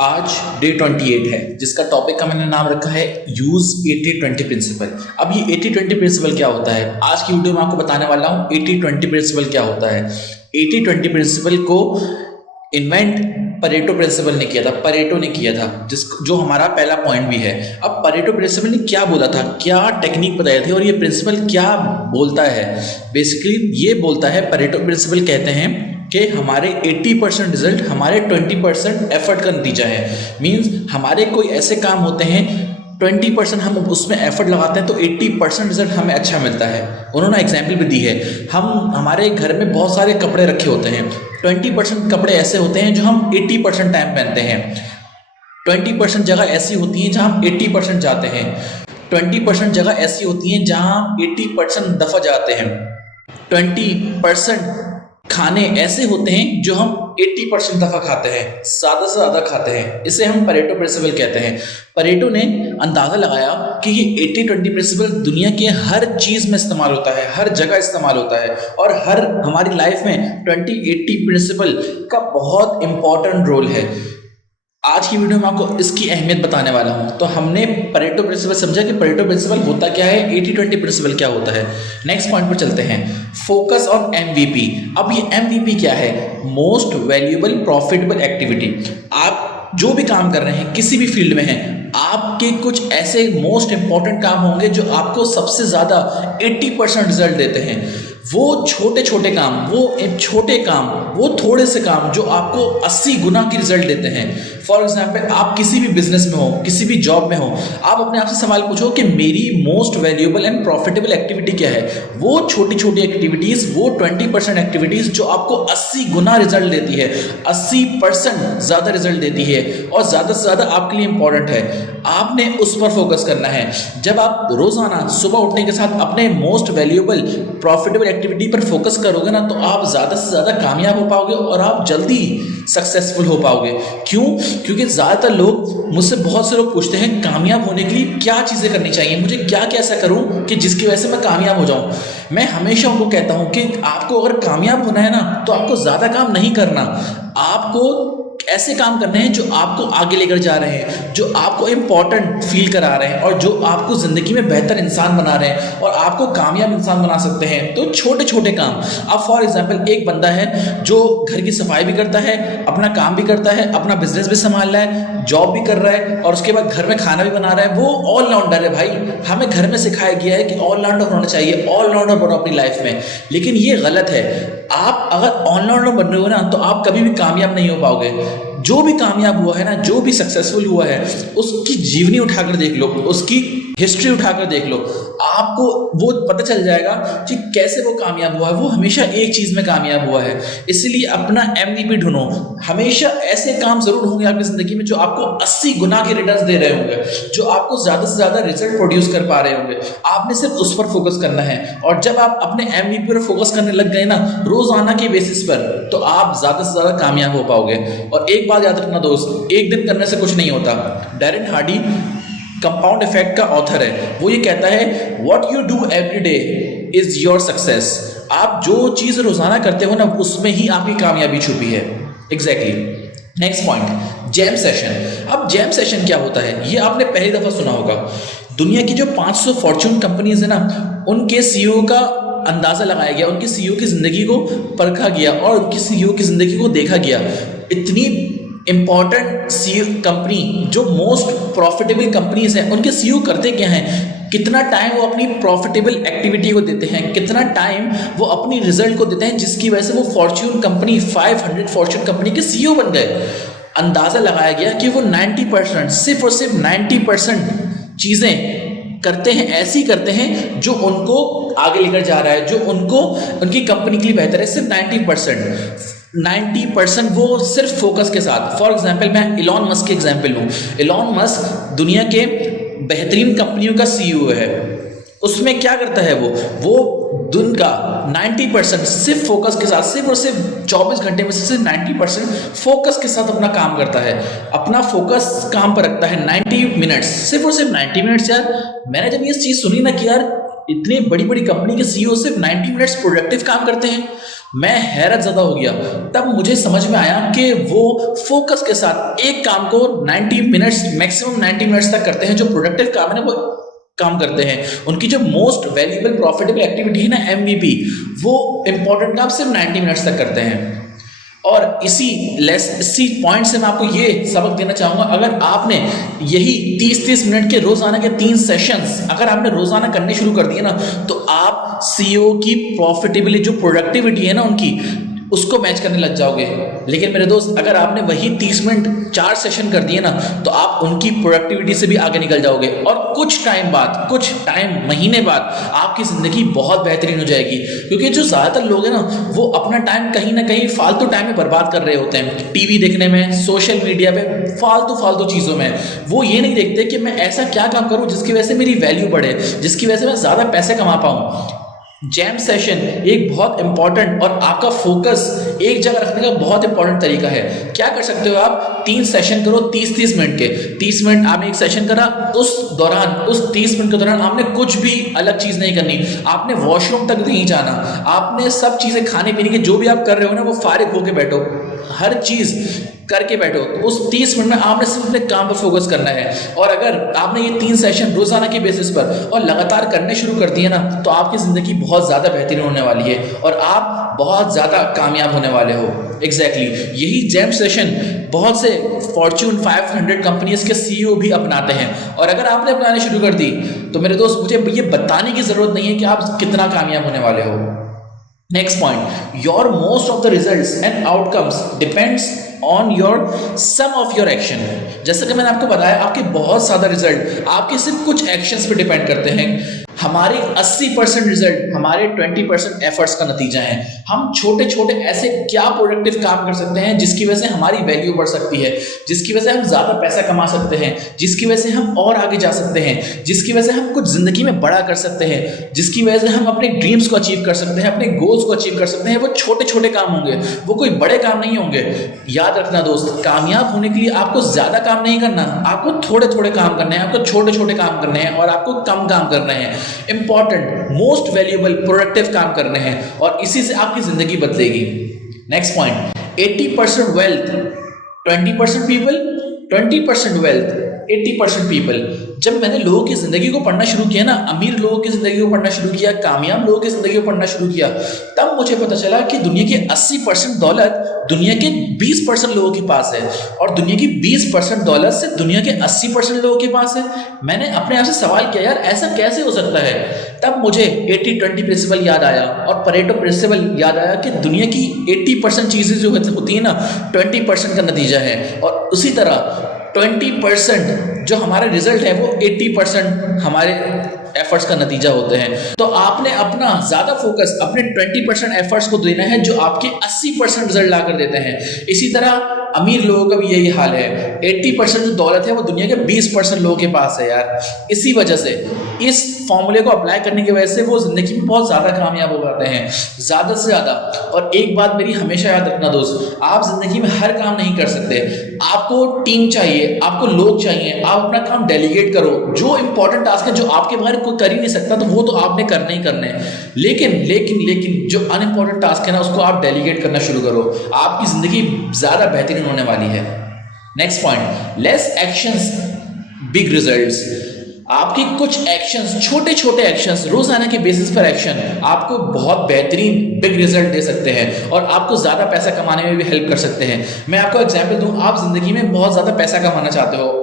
आज डे 28 है जिसका टॉपिक का मैंने नाम रखा है यूज 80-20 प्रिंसिपल। अब ये 80-20 प्रिंसिपल क्या होता है, आज की वीडियो में आपको बताने वाला हूँ 80-20 प्रिंसिपल क्या होता है। 80-20 प्रिंसिपल को इन्वेंट परेटो प्रिंसिपल ने किया था, परेटो ने किया था, जो हमारा पहला पॉइंट भी है। अब परेटो प्रिंसिपल ने क्या बोला था, क्या टेक्निक बताई थी और ये प्रिंसिपल क्या बोलता है। बेसिकली ये बोलता है, परेटो प्रिंसिपल कहते हैं कि हमारे 80% रिजल्ट हमारे 20% एफर्ट का नतीजा है। मींस हमारे कोई ऐसे काम होते हैं 20% हम उसमें एफर्ट लगाते हैं तो 80% रिजल्ट हमें अच्छा मिलता है। उन्होंने एग्जाम्पल भी दी है, हमारे घर में बहुत सारे कपड़े रखे होते हैं, 20% कपड़े ऐसे होते हैं जो हम 80% टाइम पहनते हैं, 20% जगह ऐसी होती है जहाँ हम 80% जाते हैं, 20% जगह ऐसी होती है जहाँ 80% दफ़ा जाते हैं, 20% खाने ऐसे होते हैं जो हम 80% दफ़ा खाते हैं, ज़्यादा से ज़्यादा खाते हैं। इसे हम परेटो प्रिंसिपल कहते हैं। परेटो ने अंदाज़ा लगाया कि ये 80-20 प्रिंसिपल दुनिया के हर चीज़ में इस्तेमाल होता है, हर जगह इस्तेमाल होता है और हर हमारी लाइफ में 20-80 प्रिंसिपल का बहुत इंपॉर्टेंट रोल है। आज की वीडियो में आपको इसकी अहमियत बताने वाला हूं। तो हमने परेटो प्रिंसिपल समझा कि परेटो प्रिंसिपल होता क्या है, 80-20 प्रिंसिपल क्या होता है। नेक्स्ट पॉइंट पर चलते हैं, फोकस ऑन एमवीपी। अब ये एमवीपी क्या है, मोस्ट वैल्यूएबल प्रॉफिटेबल एक्टिविटी। आप जो भी काम कर रहे हैं, किसी भी फील्ड में हैं, आपके कुछ ऐसे मोस्ट इंपॉर्टेंट काम होंगे जो आपको सबसे ज़्यादा 80% रिजल्ट देते हैं। वो छोटे छोटे काम, वो थोड़े से काम जो आपको 80 गुना की रिजल्ट देते हैं। फॉर एग्जाम्पल, आप किसी भी बिजनेस में हो, किसी भी जॉब में हो, आप अपने आप से सवाल पूछो कि मेरी most valuable and profitable activity क्या है। वो छोटी छोटी एक्टिविटीज़, वो 20% एक्टिविटीज़ जो आपको 80 गुना रिजल्ट देती है, 80% ज़्यादा रिजल्ट देती है और ज़्यादा से ज़्यादा आपके लिए इंपॉर्टेंट है। आपने उस पर फोकस करना है। जब आप रोज़ाना सुबह उठने के साथ अपने मोस्ट वैल्यूएबल प्रॉफिटेबल एक्टिविटी पर फोकस करोगे ना, तो आप ज़्यादा से ज़्यादा कामयाब हो पाओगे और आप जल्दी सक्सेसफुल हो पाओगे। क्यों? क्योंकि ज़्यादातर लोग मुझसे, बहुत से लोग पूछते हैं कामयाब होने के लिए क्या चीज़ें करनी चाहिए, मुझे क्या क्या ऐसा करूं कि जिसकी वजह से मैं कामयाब हो जाऊं। मैं हमेशा उनको कहता हूं कि आपको अगर कामयाब होना है ना, तो आपको ज़्यादा काम नहीं करना, आपको ऐसे काम करने हैं जो आपको आगे लेकर जा रहे हैं, जो आपको इंपॉर्टेंट फील करा रहे हैं और जो आपको ज़िंदगी में बेहतर इंसान बना रहे हैं और आपको कामयाब इंसान बना सकते हैं। तो छोटे छोटे काम। अब फॉर एग्जांपल, एक बंदा है जो घर की सफाई भी करता है, अपना काम भी करता है, अपना बिजनेस भी संभाल रहा है, जॉब भी कर रहा है और उसके बाद घर में खाना भी बना रहा है। वो ऑलराउंडर है भाई। हमें घर में सिखाया गया है कि ऑलराउंडर होना चाहिए, ऑलराउंडर बनो अपनी लाइफ में, लेकिन ये गलत है। आप अगर ऑलराउंडर बन रहे हो ना, तो आप कभी भी कामयाब नहीं हो पाओगे। जो भी कामयाब हुआ है ना, जो भी सक्सेसफुल हुआ है, उसकी जीवनी उठाकर देख लो, उसकी हिस्ट्री उठाकर देख लो, आपको वो पता चल जाएगा कि कैसे वो कामयाब हुआ है। वो हमेशा एक चीज़ में कामयाब हुआ है। इसलिए अपना एमवीपी ढूंढो। हमेशा ऐसे काम जरूर होंगे आपकी ज़िंदगी में जो आपको 80 गुना के रिटर्न्स दे रहे होंगे, जो आपको ज़्यादा से ज़्यादा रिजल्ट प्रोड्यूस कर पा रहे होंगे। आपने सिर्फ उस पर फोकस करना है और जब आप अपने एमवीपी पर फोकस करने लग गए ना, रोज़ाना के बेसिस पर, तो आप ज़्यादा से ज़्यादा कामयाब हो पाओगे। और एक बात याद रखना दोस्त, एक दिन करने से कुछ नहीं होता। डैरेन हार्डी कंपाउंड इफेक्ट का ऑथर है। वो ये कहता है, what you do every day is your success. आप जो चीज़ रोजाना करते हो ना, उसमें ही आपकी कामयाबी छुपी है। Exactly. Next point, jam session. अब जैम सेशन क्या होता है, ये आपने पहली दफा सुना होगा। दुनिया की जो 500 फॉर्च्यून कंपनीज है ना, उनके सीईओ का अंदाजा लगाया गया, उनके सीईओ की जिंदगी को परखा गया और उनकी सीईओ की जिंदगी को देखा गया। इतनी इंपॉर्टेंट सीईओ कंपनी, जो मोस्ट प्रॉफिटेबल कंपनीज हैं, उनके सीईओ करते क्या हैं, कितना टाइम वो अपनी प्रॉफिटेबल एक्टिविटी को देते हैं, कितना टाइम वो अपनी रिजल्ट को देते हैं, जिसकी वजह से वो फॉर्च्यून कंपनी, 500 फॉर्च्यून कंपनी के सीईओ बन गए। अंदाजा लगाया गया कि वो 90%, सिर्फ और सिर्फ 90% चीज़ें करते हैं, ऐसी करते हैं जो उनको आगे लेकर जा रहा है, जो उनको उनकी कंपनी के लिए बेहतर है। सिर्फ 90% वो सिर्फ फोकस के साथ। फॉर एग्जाम्पल, मैं इलॉन मस्क के एग्जाम्पल लूँ। इलॉन मस्क दुनिया के बेहतरीन कंपनियों का सीईओ है। उसमें क्या करता है वो दिन का 90% सिर्फ फोकस के साथ, सिर्फ और सिर्फ 24 घंटे में से सिर्फ 90% फोकस के साथ अपना काम करता है, अपना फोकस काम पर रखता है। 90 मिनट्स, सिर्फ और सिर्फ 90 मिनट्स। यार, मैंने जब ये चीज़ सुनी ना कि यार इतनी बड़ी बड़ी कंपनी के सीईओ सिर्फ 90 मिनट्स प्रोडक्टिव काम करते हैं, मैं हैरत ज़दा हो गया। तब मुझे समझ में आया कि वो फोकस के साथ एक काम को 90 मिनट्स, मैक्सिमम 90 मिनट्स तक करते हैं। जो प्रोडक्टिव काम है ना, वो काम करते हैं। उनकी जो मोस्ट वैल्यूएबल प्रॉफिटेबल एक्टिविटी है ना, एमवीपी, वो इंपॉर्टेंट काम सिर्फ 90 मिनट्स तक करते हैं। और इसी पॉइंट से मैं आपको ये सबक देना चाहूंगा, अगर आपने यही 30-30 मिनट के रोजाना के 3 सेशंस अगर आपने रोजाना करने शुरू कर दिए ना, तो आप सीईओ की प्रॉफिटेबिलिटी, जो प्रोडक्टिविटी है ना उनकी, उसको मैच करने लग जाओगे। लेकिन मेरे दोस्त, अगर आपने वही 30 मिनट 4 सेशन कर दिए ना, तो आप उनकी प्रोडक्टिविटी से भी आगे निकल जाओगे। और कुछ टाइम महीने बाद आपकी जिंदगी बहुत बेहतरीन हो जाएगी। क्योंकि जो ज्यादातर लोग हैं ना, वो अपना टाइम कहीं ना कहीं फालतू टाइम में बर्बाद कर रहे होते हैं, टीवी देखने में, सोशल मीडिया पे, फालतू चीजों में। वो ये नहीं देखते कि मैं ऐसा क्या काम करूं जिसकी वजह से मेरी वैल्यू बढ़े, जिसकी वजह से मैं ज्यादा पैसे कमा पाऊं। जैम सेशन एक बहुत इंपॉर्टेंट और आपका फोकस एक जगह रखने का बहुत इंपॉर्टेंट तरीका है। क्या कर सकते हो आप? 3 सेशन करो 30-30 मिनट के। 30 मिनट आपने एक सेशन करा, उस 30 मिनट के दौरान आपने कुछ भी अलग चीज नहीं करनी, आपने वॉशरूम तक नहीं जाना, आपने सब चीजें खाने पीने की जो भी आप कर रहे हो ना, वो फारिग होके बैठो, हर चीज करके बैठो। तो उस 30 मिनट में आपने सिर्फ अपने काम पर फोकस करना है। और अगर आपने ये 3 सेशन रोजाना के बेसिस पर और लगातार करने शुरू कर दिए ना, तो आपकी जिंदगी बहुत ज्यादा बेहतरीन होने वाली है और आप बहुत ज्यादा कामयाब होने वाले हो। एग्जैक्टली यही जैम सेशन बहुत से फॉर्च्यून 500 कंपनीज के सीईओ भी अपनाते हैं। और अगर आपने अपनाने शुरू कर दी, तो मेरे दोस्त, मुझे ये बताने की जरूरत नहीं है कि आप कितना कामयाब होने वाले हो। Next point, your most of the results and outcomes depends on your sum of your action. जैसे कि मैंने आपको बताया, आपके बहुत ज्यादा रिजल्ट आपके सिर्फ कुछ एक्शंस पे डिपेंड करते हैं। हमारे 80% रिजल्ट हमारे 20% एफर्ट्स का नतीजा है। हम छोटे छोटे ऐसे क्या प्रोडक्टिव काम कर सकते हैं जिसकी वजह से हमारी वैल्यू बढ़ सकती है, जिसकी वजह से हम ज्यादा पैसा कमा सकते हैं, जिसकी वजह से हम और आगे जा सकते हैं, जिसकी वजह से हम कुछ जिंदगी में बड़ा कर सकते हैं, जिसकी वजह से हम अपने ड्रीम्स को अचीव कर सकते हैं, अपने गोल्स को अचीव कर सकते हैं। वो छोटे छोटे काम होंगे, वो कोई बड़े काम नहीं होंगे। याद रखना दोस्त, कामयाब होने के लिए आपको ज्यादा काम नहीं करना, आपको थोड़े थोड़े काम करने हैं, आपको छोटे छोटे काम करने हैं और आपको कम काम करने हैं। इंपॉर्टेंट, मोस्ट वैल्यूएबल, प्रोडक्टिव काम करने हैं और इसी से आपकी जिंदगी बदलेगी। Next point, 80% wealth 20% people, 20% wealth 80% people. जब मैंने लोगों की जिंदगी को पढ़ना शुरू किया ना, अमीर लोगों की जिंदगी को पढ़ना शुरू किया, कामयाब लोगों की जिंदगी को पढ़ना शुरू किया, तब मुझे पता चला कि दुनिया की 80% दौलत दुनिया के 20% लोगों के पास है और दुनिया की 20% दौलत से दुनिया के 80% लोगों के पास है। मैंने अपने आप से सवाल किया, यार ऐसा कैसे हो सकता है? तब मुझे 80-20 प्रिंसिपल याद आया और परेटो प्रिंसिपल याद आया कि दुनिया की 80% चीजें जो होती है ना, 20% का नतीजा है। और उसी तरह 20% जो हमारा रिजल्ट है, वो 80% हमारे एफर्ट्स का नतीजा होते हैं। तो आपने अपना ज्यादा फोकस अपने 20% एफर्ट्स को देना है, जो आपके 80% रिजल्ट ला कर देते हैं। इसी तरह अमीर लोगों का भी यही हाल है। 80% जो दौलत है वो दुनिया के 20% लोगों के पास है यार। इसी वजह से, इस फॉर्मूले को अप्लाई करने की वजह से वो जिंदगी में बहुत ज्यादा कामयाब हो जाते हैं, ज्यादा से ज्यादा। और एक बात मेरी हमेशा याद रखना दोस्त, आप जिंदगी में हर काम नहीं कर सकते। आपको टीम चाहिए, आपको लोग चाहिए, आप अपना काम डेलीगेट करो। जो इंपॉर्टेंट टास्क है, जो आपके बगैर कोई कर ही नहीं सकता, तो वो तो आपने करने ही करने हैं। लेकिन जो अनइंपॉर्टेंट टास्क है ना, उसको आप डेलीगेट करना शुरू करो। आपकी जिंदगी ज्यादा बेहतरीन होने वाली है। Next point, less actions big results. आपके कुछ एक्शंस, छोटे छोटे एक्शंस, रोजाना के बेसिस पर एक्शन आपको बहुत बेहतरीन बिग रिजल्ट दे सकते हैं और आपको ज्यादा पैसा कमाने में भी हेल्प कर सकते हैं। मैं आपको एग्जांपल दूं, आप जिंदगी में बहुत ज्यादा पैसा कमाना चाहते हो,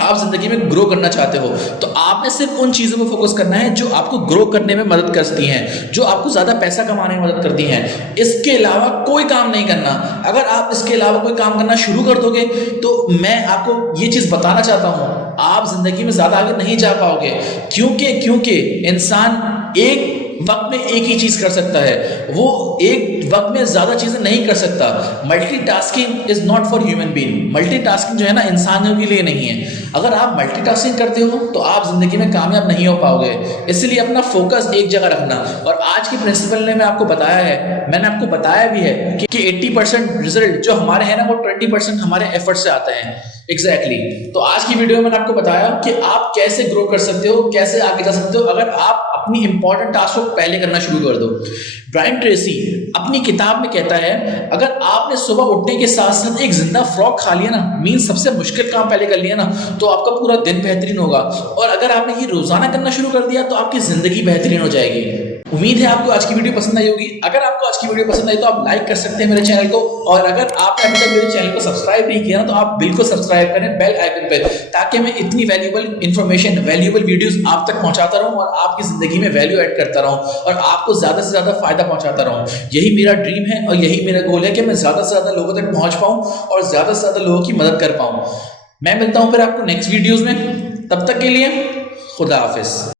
आप जिंदगी में ग्रो करना चाहते हो, तो आपने सिर्फ उन चीजों पर फोकस करना है जो आपको ग्रो करने में मदद करती हैं, जो आपको ज्यादा पैसा कमाने में मदद करती हैं। इसके अलावा कोई काम नहीं करना। अगर आप इसके अलावा कोई काम करना शुरू कर दोगे, तो मैं आपको ये चीज बताना चाहता हूं, आप जिंदगी में ज्यादा आगे नहीं जा पाओगे। क्योंकि इंसान एक वक्त में एक ही चीज कर सकता है, वो एक वक्त में ज्यादा चीजें नहीं कर सकता। Multitasking is not for human being. Multitasking जो है ना, इंसानों के लिए नहीं है। अगर आप मल्टीटास्किंग करते हो तो आप जिंदगी में कामयाब नहीं हो पाओगे। इसलिए अपना फोकस एक जगह रखना। और आज के प्रिंसिपल ने मैं आपको बताया है, मैंने आपको बताया भी है कि 80% रिजल्ट जो हमारे हैं ना, वो 20% हमारे एफर्ट से आते हैं। एग्जैक्टली तो आज की वीडियो में मैंने आपको बताया कि आप कैसे ग्रो कर सकते हो, कैसे आगे जा सकते हो अगर आप अपनी इंपॉर्टेंट टास्क को पहले करना शुरू कर दो। ब्रायन ट्रेसी अपनी किताब में कहता है, अगर आपने सुबह उठने के साथ साथ एक जिंदा फ्रॉग खा लिया ना, मीन सबसे मुश्किल काम पहले कर लिया ना, तो आपका पूरा दिन बेहतरीन होगा। और अगर आपने ये रोजाना करना शुरू कर दिया तो आपकी जिंदगी बेहतरीन हो जाएगी। उम्मीद है आपको आज की वीडियो पसंद आई होगी। अगर आपको आज की वीडियो पसंद आई तो आप लाइक कर सकते हैं मेरे चैनल को, और अगर आपने अभी तक मेरे चैनल को सब्सक्राइब नहीं किया ना, तो आप बिल्कुल सब्सक्राइब करें बेल आइकन पे, ताकि मैं इतनी वैल्यूएबल इंफॉर्मेशन, वैल्यूएबल वीडियोस आप तक पहुंचाता रहूं और आपकी जिंदगी में वैल्यू ऐड करता रहूं और आपको ज्यादा से ज्यादा फायदा पहुंचाता रहूं। यही मेरा ड्रीम है और यही मेरा गोल है कि मैं ज्यादा से ज्यादा लोगों तक पहुंच पाऊं और ज्यादा से ज्यादा लोगों की मदद कर पाऊं। मैं मिलता हूं फिर आपको नेक्स्ट वीडियोस में, तब तक के लिए खुदा हाफिज।